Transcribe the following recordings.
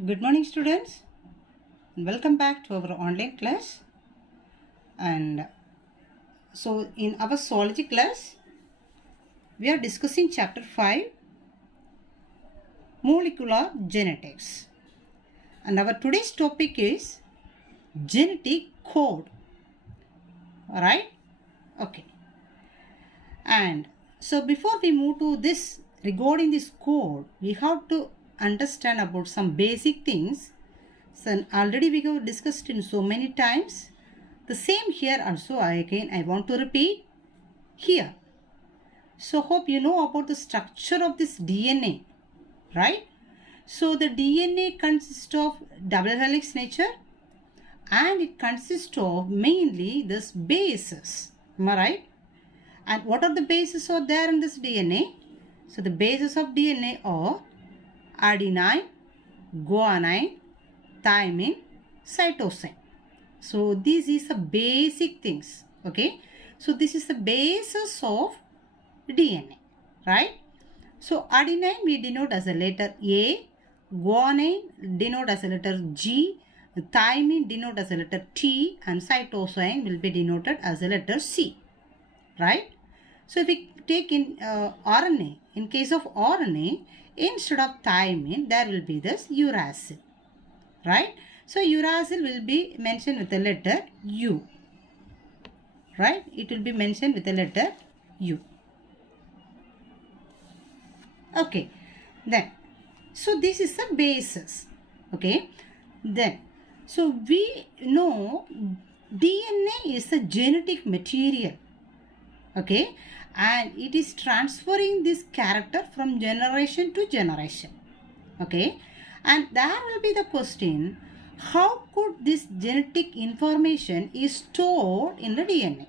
Good morning, students, and welcome back to our online class. And so, in our zoology class, we are discussing chapter 5, molecular genetics. And our today's topic is genetic code. Alright? Okay. And so, before we move to this, regarding this code, we have to understand about some basic things. So already we have discussed in so many times. The same here also I want to repeat here. So hope you know about the structure of this DNA, right? So the DNA consists of double helix nature and it consists of mainly this bases. Am I right? And what are the bases are there in this DNA? So the bases of DNA are adenine, guanine, thymine, cytosine. So this is the basic things. Okay. So this is the basis of DNA. Right. So adenine we denote as a letter A. Guanine denote as a letter G. Thymine denote as a letter T. And cytosine will be denoted as a letter C. Right. So if we take in RNA, in case of RNA, instead of thymine, there will be this uracil. Right? So, uracil will be mentioned with the letter U. Right? It will be mentioned with the letter U. Okay. Then, so this is the basis. Okay. Then, so we know DNA is a genetic material. Okay. And it is transferring this character from generation to generation. Okay. And there will be the question, how could this genetic information is stored in the DNA?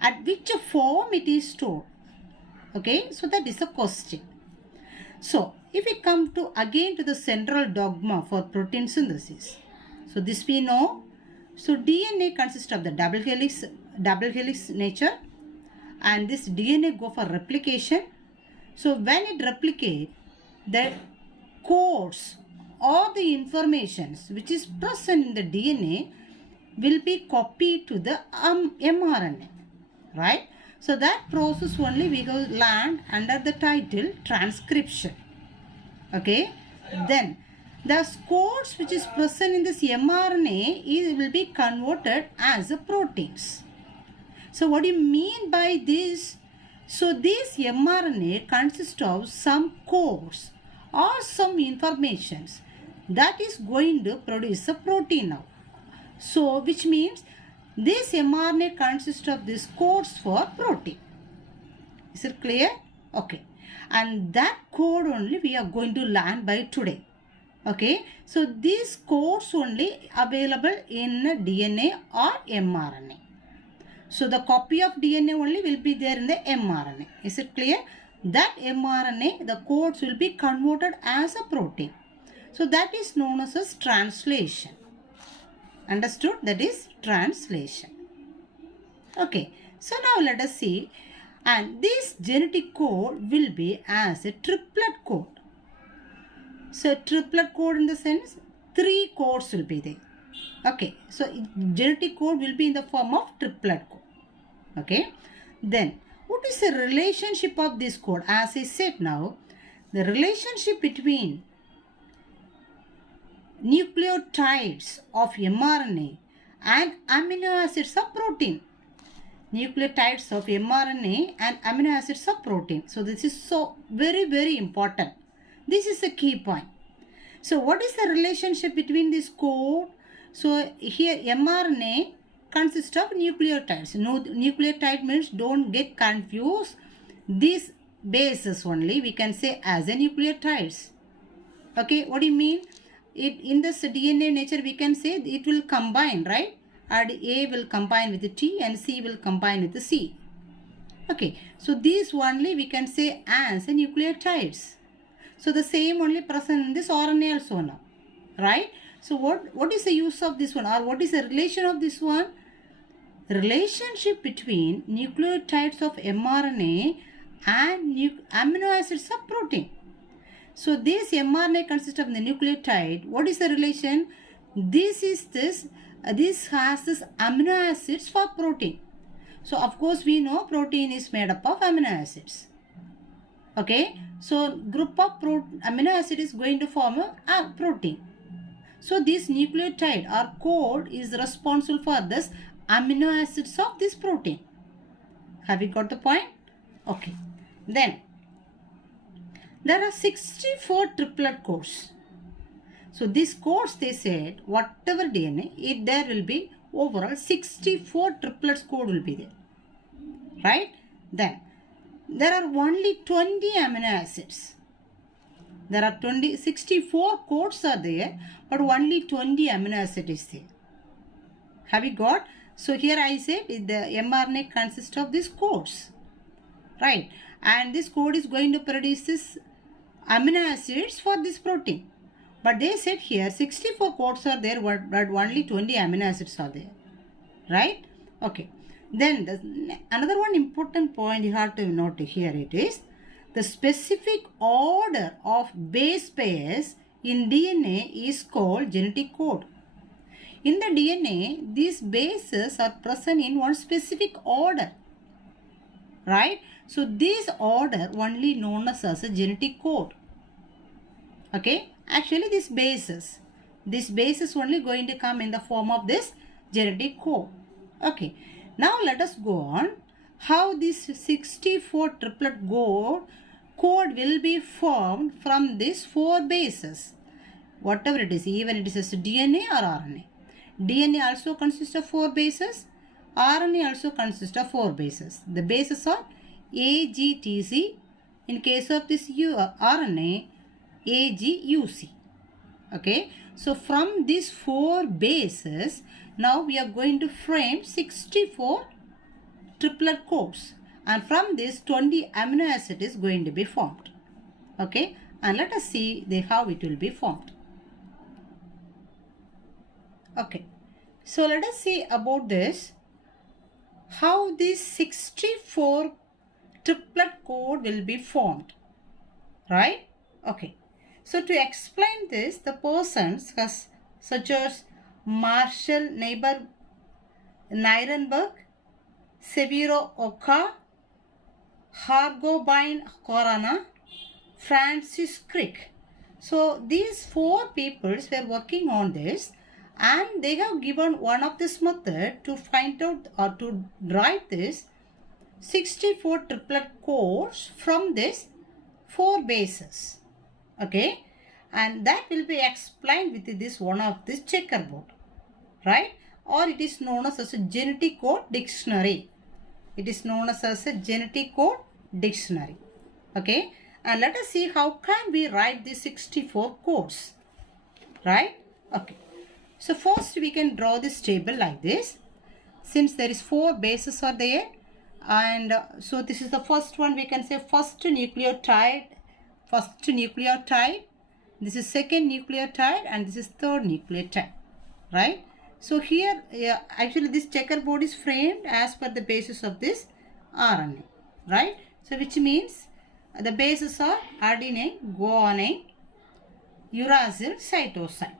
At which form it is stored? Okay. So that is a question. So if we come to again to the central dogma for protein synthesis. So this we know. So DNA consists of the double helix nature. And this DNA go for replication. So when it replicates, the codes or the informations which is present in the DNA will be copied to the mRNA. Right? So that process only we will learn under the title transcription. Okay? Then the codes which is present in this mRNA will be converted as proteins. So what do you mean by this? So this mRNA consists of some codes or some informations that is going to produce a protein now. So which means this mRNA consists of these codes for protein. Is it clear? Okay. And that code only we are going to learn by today. Okay. So these codes only available in DNA or mRNA. So the copy of DNA only will be there in the mRNA. Is it clear? That mRNA, the codes will be converted as a protein. So that is known as translation. Understood? That is translation. Okay. So now let us see. And this genetic code will be as a triplet code. So triplet code in the sense 3 codes will be there. Okay. So genetic code will be in the form of triplet code. Okay. Then what is the relationship of this code? As I said now, the relationship between nucleotides of mRNA and amino acids of protein. Nucleotides of mRNA and amino acids of protein. So this is so very important. This is a key point. So what is the relationship between this code? So here mRNA consists of nucleotides. No, nucleotide means don't get confused. These bases only we can say as a nucleotides. Okay, what do you mean? It in this DNA nature we can say it will combine, right? And A will combine with the T and C will combine with the C. Okay, so these only we can say as a nucleotides. So the same only present in this RNA also now, right? So what is the use of this one, or what is the relation of this one? Relationship between nucleotides of mRNA and amino acids of protein. So this mRNA consists of the nucleotide. What is the relation? This has this amino acids for protein. So of course we know protein is made up of amino acids. Okay, so group of amino acid is going to form a protein. So this nucleotide or code is responsible for this amino acids of this protein. Have you got the point? Okay. Then there are 64 triplet codes. So these codes, they said whatever DNA, there will be overall 64 triplets code will be there. Right? Then there are only 20 amino acids. There are 64 codes are there, but only 20 amino acid is there. Have you got? So here I said the mRNA consists of these codes. Right? And this code is going to produce this amino acids for this protein. But they said here 64 codes are there, but only 20 amino acids are there. Right? Okay. Then another one important point you have to note here, it is the specific order of base pairs in DNA is called genetic code. In the DNA, these bases are present in one specific order. Right? So this order only known as a genetic code. Okay? Actually this bases only going to come in the form of this genetic code. Okay. Now let us go on how this 64 triplet code will be formed from these 4 bases. Whatever it is, even it is as DNA or RNA. DNA also consists of 4 bases. RNA also consists of 4 bases. The bases are A, G, T, C. In case of this RNA, A, G, U, C. Okay. So from these 4 bases, now we are going to frame 64 triplet codes. And from this 20 amino acid is going to be formed. Okay. And let us see how it will be formed. Okay. So let us see about this. How this 64 triplet code will be formed. Right? Okay. So to explain this, the persons such as Marshall Nirenberg, Severo Oka, Hargobine Corona, Francis Crick. So these 4 peoples were working on this, and they have given one of this method to find out or to write this 64 triplet codes from this 4 bases. Okay, and that will be explained with this one of this checkerboard, right? Or it is known as a genetic code dictionary. It is known as a genetic code dictionary. Okay, and let us see how can we write these 64 codes, right? Okay, so first we can draw this table like this. Since there is 4 bases are there, and so this is the first one, we can say first nucleotide. This is second nucleotide, and this is third nucleotide, right? So here actually this checkerboard is framed as per the basis of this RNA, right? So which means the bases are adenine, guanine, uracil, cytosine.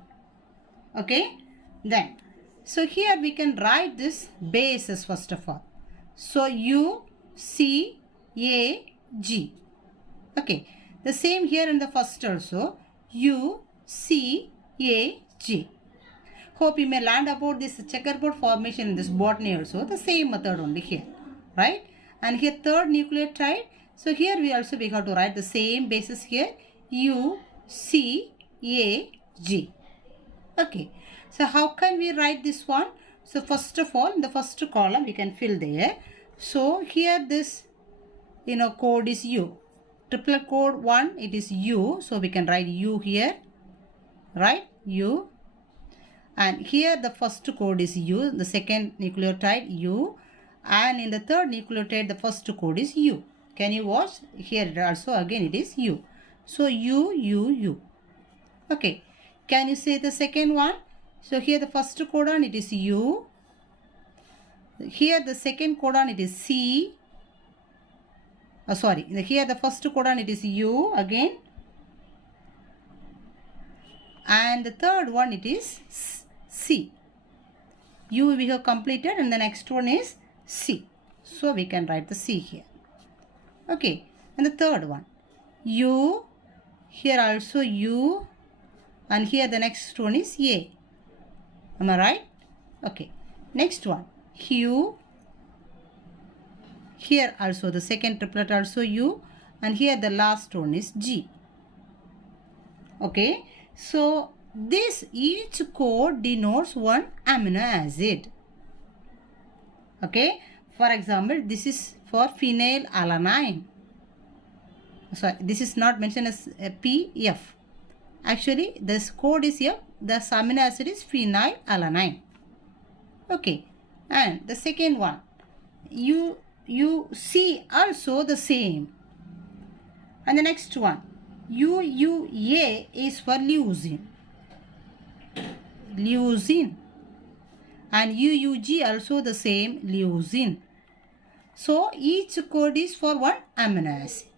Okay, then so here we can write this bases first of all. So U, C, A, G. Okay, the same here in the first also, U, C, A, G. Hope you may learn about this checkerboard formation in this botany also, the same method only here, right? And here third nucleotide. So here we have to write the same basis here, U, C, A, G. Okay, so how can we write this one? So first of all, in the first column we can fill there. So here this code is U. Triplet code 1, it is U. So we can write U here, right? U. And here the first code is U, the second nucleotide U. And in the third nucleotide, the first code is U. Can you watch? Here also again it is U. So U, U, U. Okay. Can you say the second one? So here the first codon it is U. Here the second codon it is C. Here the first codon it is U again. and the third one it is C. U we have completed, and the next one is C. So we can write the C here. Okay, and the third one U, here also U, and here the next one is A. Am I right? Okay, next one U, here also the second triplet also U, and here the last one is G. Okay, so this each code denotes one amino acid. Okay, for example, this is for phenylalanine. Sorry, this is not mentioned as PF. Actually, this code is F. The amino acid is phenylalanine. Okay, and the second one, you see also the same. And the next one, UUA is for leucine. Leucine. And UUG also the same, leucine. So each code is for one amino acid.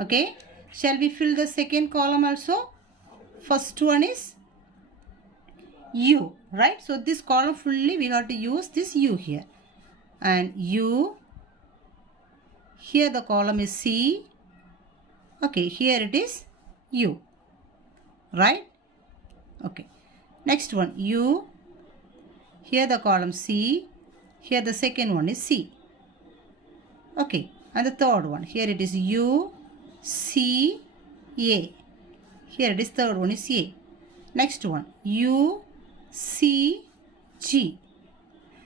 Okay, shall we fill the second column also? First one is U, right? So this column fully we have to use this U here. And U, here the column is C. Okay, here it is U, right? Okay, next one U, here the column C, here the second one is C. Okay, and the third one, here it is U, C, A. Here it is third one is A. Next one U, C, G.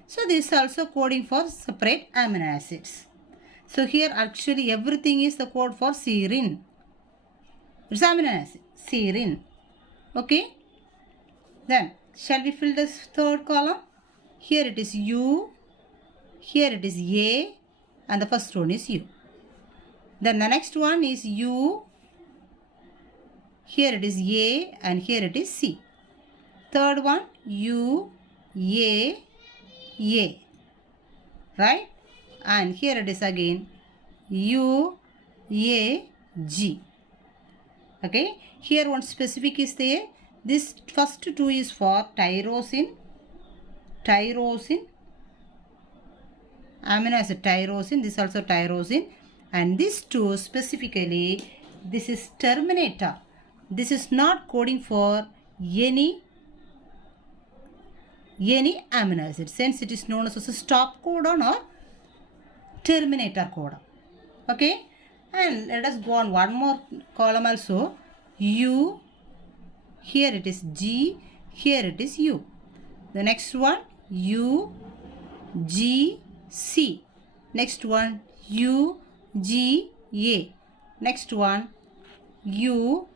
So this is also coding for separate amino acids. So here actually everything is the code for serine. It's amino acid, serine. Okay. Then shall we fill this third column? Here it is U, here it is A, and the first one is U. Then the next one is U, here it is A, and here it is C. Third one U, A, A, right? And here it is again U, A, G. Okay, here one specific is there. This first two is for tyrosine, amino acid tyrosine, this also tyrosine, and this two specifically, this is terminator. This is not coding for any amino acid, since it is known as a stop codon or terminator codon. Okay, and let us go on one more column also. U, here it is G, here it is U. The next one U, G, C. Next one U, G, A. Next one U,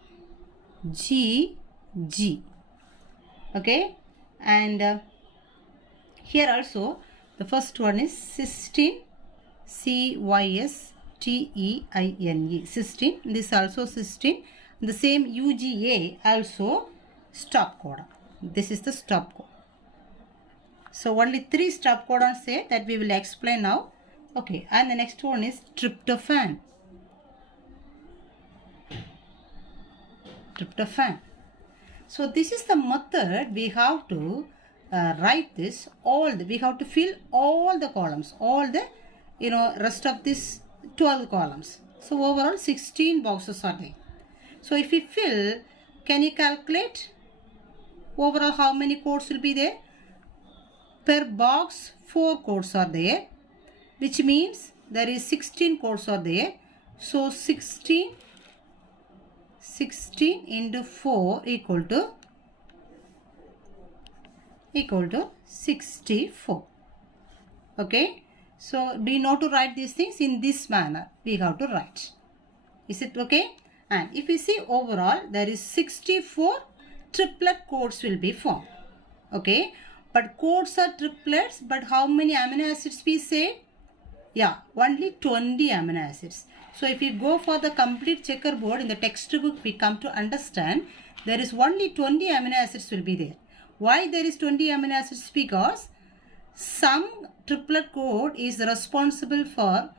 G, G. Okay, and here also the first one is cysteine, cysteine, cysteine. This also cysteine. The same UGA also stop codon. This is the stop codon. So only 3 stop codons say that we will explain now. Okay, and the next one is tryptophan. Tryptophan. So this is the method we have to write this. We have to fill all the columns, all the rest of this 12 columns. So overall 16 boxes are there. So if we fill, can you calculate overall how many codes will be there? Per box 4 codes are there, which means there is 16 codes are there. So 16 into 4 equal to 64. Okay, so do you know to write these things in this manner? We have to write. Is it okay? And if we see overall, there is 64 triplet codes will be formed. Okay, but codes are triplets, but how many amino acids we say? Yeah, only 20 amino acids. So if we go for the complete checkerboard in the textbook, we come to understand there is only 20 amino acids will be there. Why there is 20 amino acids? Because some triplet code is responsible for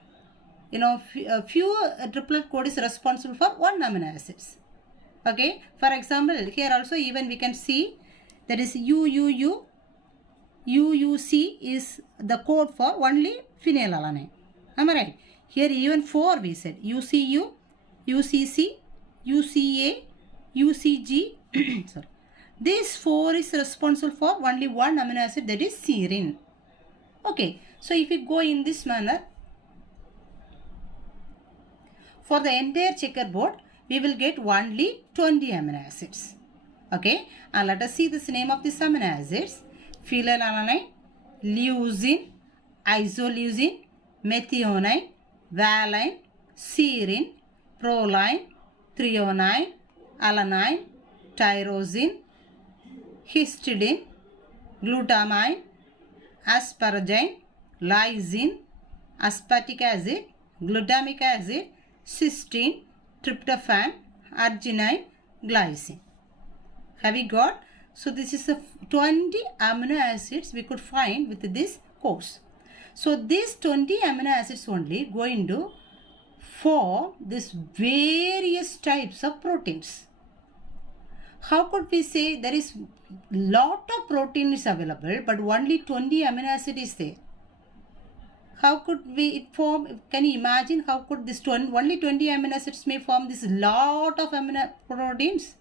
few triplet code is responsible for 1 amino acids. Okay, for example, here also even we can see that is UUU. UUC is the code for only phenylalanine. Am I right? Here even 4 we said UCU, UCC, UCA, UCG. Sorry. This 4 is responsible for only one amino acid, that is serine. Okay, so if we go in this manner, for the entire checkerboard, we will get only 20 amino acids. Okay, and let us see this name of these amino acids. Phenylalanine, leucine, isoleucine, methionine, valine, serine, proline, threonine, alanine, tyrosine, histidine, glutamine, asparagine, lysine, aspartic acid, glutamic acid, cysteine, tryptophan, arginine, glycine. Have we got? So this is the 20 amino acids we could find with this course. So these 20 amino acids only going to form these various types of proteins. How could we say there is lot of protein is available but only 20 amino acid is there? How could we form? Can you imagine how could this only 20 amino acids may form this lot of amino proteins?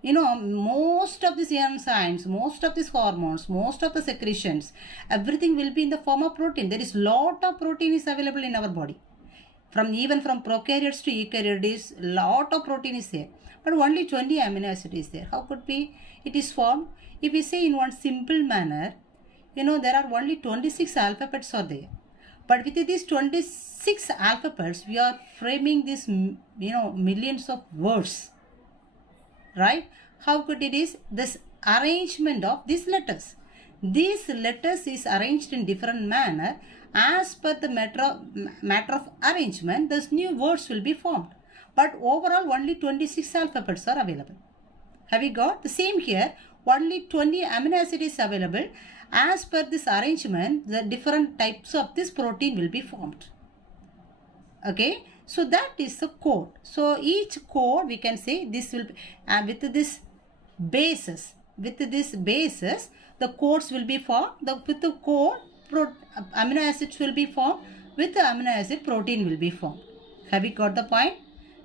You know, most of these enzymes, most of these hormones, most of the secretions, everything will be in the form of protein. There is lot of protein is available in our body. Even from prokaryotes to eukaryotes, lot of protein is there. But only 20 amino acid is there. How could be it is formed? If we say in one simple manner, you know, there are only 26 alphabets are there. But with these 26 alphabets, we are framing this, you know, millions of words. Right? How could it is this arrangement of these letters? These letters is arranged in different manner. As per the matter of arrangement, these new words will be formed. But overall, only 26 alphabets are available. Have we got? The same here, only 20 amino acids is available. As per this arrangement, the different types of this protein will be formed. Okay. So that is the code. So each code we can say this will with this basis. With this basis, the codes will be formed. With the code, amino acids will be formed. With the amino acid, protein will be formed. Have we got the point?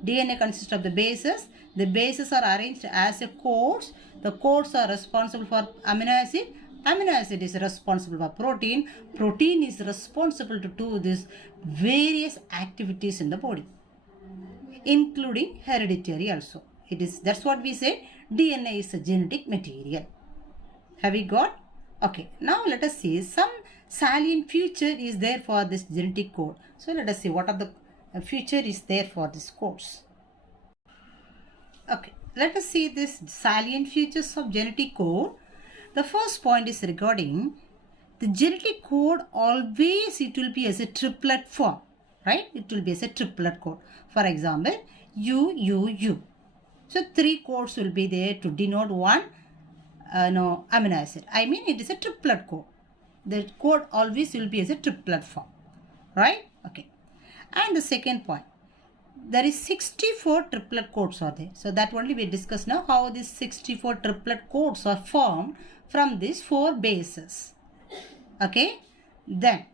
DNA consists of the bases. The bases are arranged as a codes. The codes are responsible for amino acid. Amino acid is responsible for protein. Protein is responsible to do these various activities in the body, including hereditary also. That's what we say. DNA is a genetic material. Have we got? Okay. Now let us see some salient feature is there for this genetic code. So let us see what are the feature is there for this codes. Okay. Let us see this salient features of genetic code. The first point is regarding the genetic code. Always it will be as a triplet form, right? It will be as a triplet code. For example, UUU. So 3 codes will be there to denote one amino acid. I mean it is a triplet code. The code always will be as a triplet form, right? Okay. And the second point, there is 64 triplet codes are there. So that only we discuss now how these 64 triplet codes are formed from these 4 bases. Okay. Then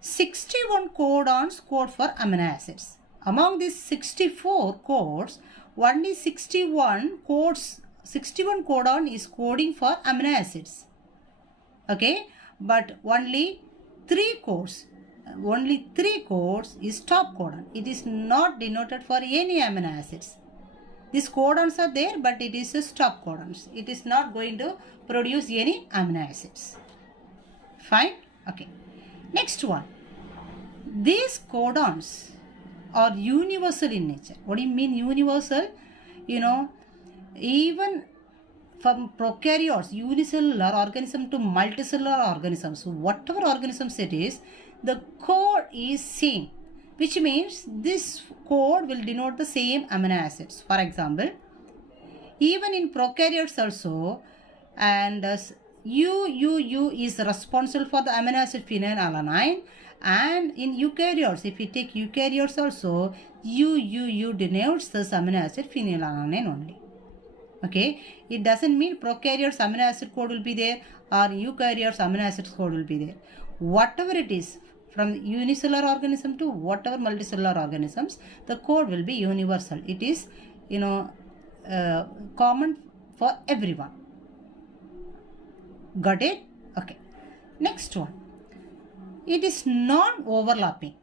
61 codons code for amino acids. Among these 64 codes, only 61 codon is coding for amino acids. Okay. But only 3 codes is stop codon. It is not denoted for any amino acids. These codons are there, but it is a stop codons. It is not going to produce any amino acids. Fine? Okay. Next one. These codons are universal in nature. What do you mean universal? You know, even from prokaryotes, unicellular organism to multicellular organisms, so whatever organisms it is, the code is same, which means this code will denote the same amino acids. For example, even in prokaryotes also, and UUU is responsible for the amino acid phenylalanine, And in eukaryotes, if we take eukaryotes also, U denotes this amino acid phenylalanine only. Okay, it doesn't mean prokaryotes amino acid code will be there or eukaryotes amino acid code will be there. Whatever it is, from unicellular organism to whatever multicellular organisms, the code will be universal. It is, common for everyone. Got it? Okay. Next one. It is non-overlapping.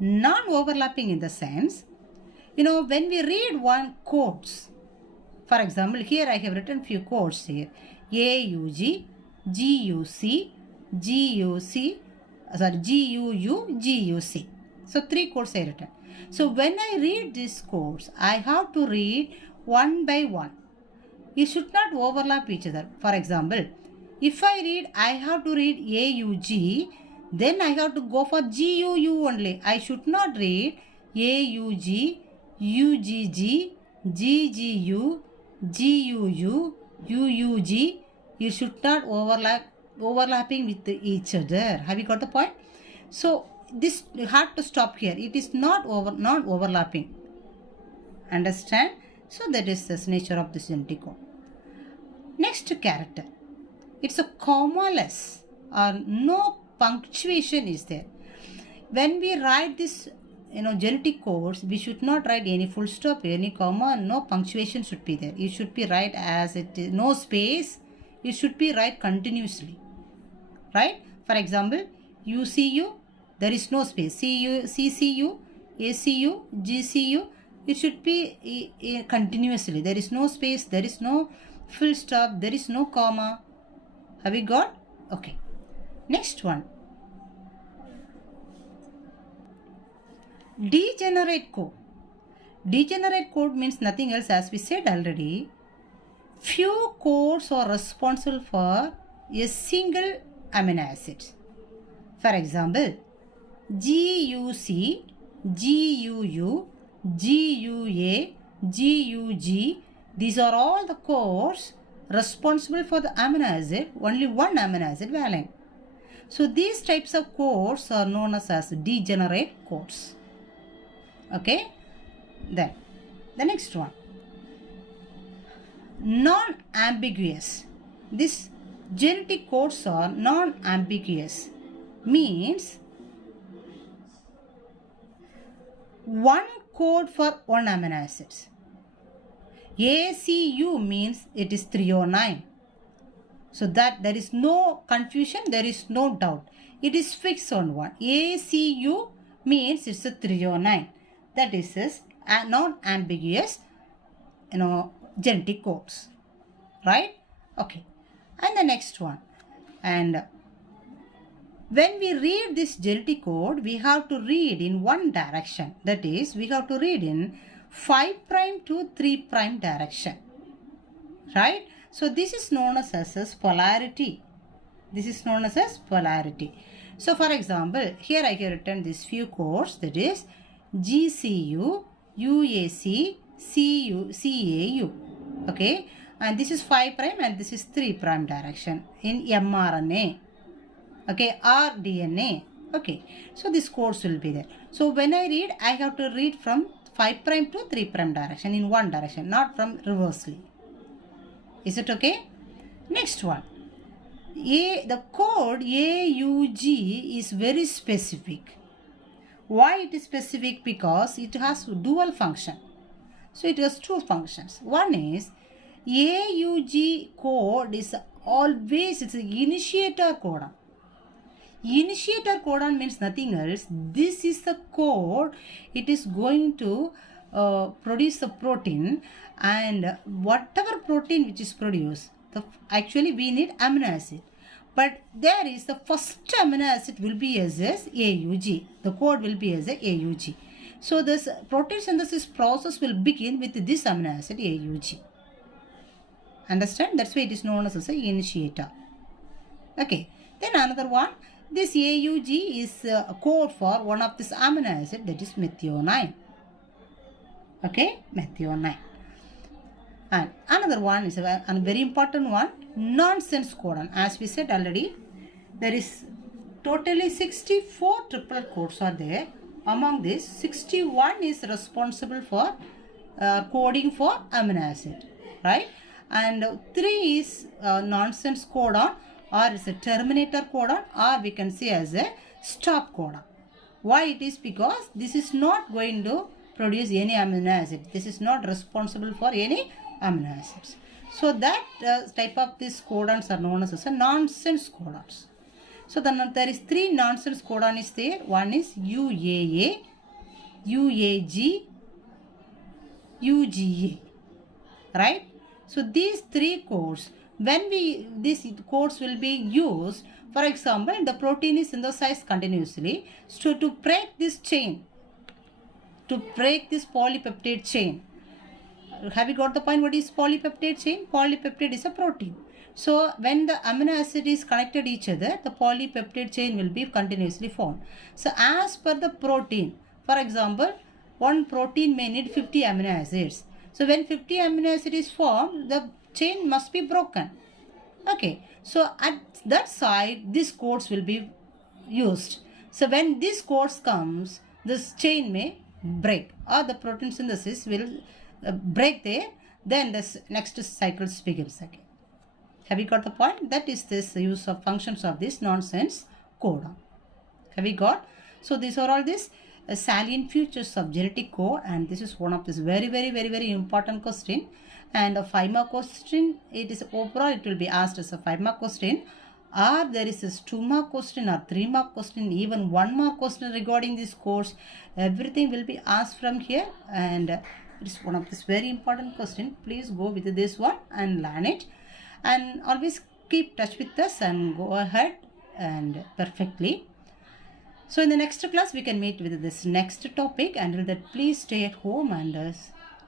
Non-overlapping in the sense, when we read one codes, for example, here I have written few codes here. AUG, GUC, GUC. So 3 codes I written. So when I read these codes, I have to read one by one. It should not overlap each other. For example, if I have to read AUG, then I have to go for GUU only. I should not read AUG, UGG, GGU, GUU, UUG. You should not overlapping with each other. Have you got the point? So this you have to stop here. It is not overlapping. Understand? So that is the nature of this genetic code. Next character. It's a comma-less or no punctuation is there. When we write this genetic codes, we should not write any full stop, any comma, no punctuation should be there. It should be write as it is, no space. It should be write continuously. Right? For example, UCU, there is no space. CU, CCU, ACU, GCU, it should be continuously. There is no space, there is no full stop, there is no comma. Have we got? Okay. Next one. Degenerate code. Degenerate code means nothing else, as we said already. Few codes are responsible for a single amino acid. For example, GUC, GUU, GUA, GUG. These are all the codes responsible for the amino acid, only one amino acid valine. So these types of codes are known as degenerate codes. Okay. Then the next one. Non-ambiguous. These genetic codes are non-ambiguous. Means one code for one amino acids. ACU means it is 309. So that there is no confusion, there is no doubt. It is fixed on one. ACU means it's a 309. That is a non-ambiguous, genetic codes. Right? Okay. And the next one. And when we read this genetic code, we have to read in one direction. That is, we have to read in 5' to 3' direction. Right? So this is known as polarity. This is known as polarity. So for example, here I have written these few codes, that is GCU, UAC, CAU. Okay? And this is 5' and this is 3' direction in mRNA. Okay, or DNA. Okay, so these codes will be there. So when I read, I have to read from 5' to 3' direction in one direction, not from reversely. Is it okay? Next one. The code AUG is very specific. Why it is specific? Because it has dual function. So it has two functions. One is AUG code is always, it's an initiator codon. Initiator codon means nothing else. This is the code. It is going to produce the protein, and whatever protein which is produced, actually we need amino acid. But there is the first amino acid will be as AUG. The code will be as AUG. So this protein synthesis process will begin with this amino acid AUG. Understand? That's why it is known as an initiator. Okay. Then another one. This AUG is a code for one of this amino acid, that is methionine. Okay, methionine. And another one is a very important one, nonsense codon. As we said already, there is totally 64 triple codes are there. Among this, 61 is responsible for coding for amino acid, right? And 3 is nonsense codon, or is a terminator codon, or we can say as a stop codon. Why it is? Because this is not going to produce any amino acid. This is not responsible for any amino acids. So that type of these codons are known as a nonsense codons. So then there is 3 nonsense codon is there. One is UAA, UAG, UGA, right? So these 3 codes, when these codes will be used, for example, the protein is synthesized continuously. So to break this chain, to break this polypeptide chain, have you got the point? What is polypeptide chain? Polypeptide is a protein. So when the amino acid is connected each other, the polypeptide chain will be continuously formed. So as per the protein, for example, one protein may need 50 amino acids. So when 50 amino acid is formed, the chain must be broken. Okay. So at that side, these codes will be used. So when this codes comes, this chain may break, or the protein synthesis will break there. Then the next cycle begins again. Have you got the point? That is this use of functions of this nonsense codon. Have you got? So these are all these salient features of genetic code, and this is one of this very important question. And a 5-mark question, it is overall it will be asked as a 5-mark question, or there is a 2-mark question or 3-mark question, even 1-mark question regarding this course. Everything will be asked from here, and it is one of this very important question. Please go with this one and learn it, and always keep touch with us and go ahead and perfectly. So in the next class we can meet with this next topic. Until that, please stay at home and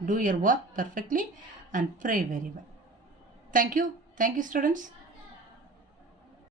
do your work perfectly and pray very well. Thank you. Thank you, students.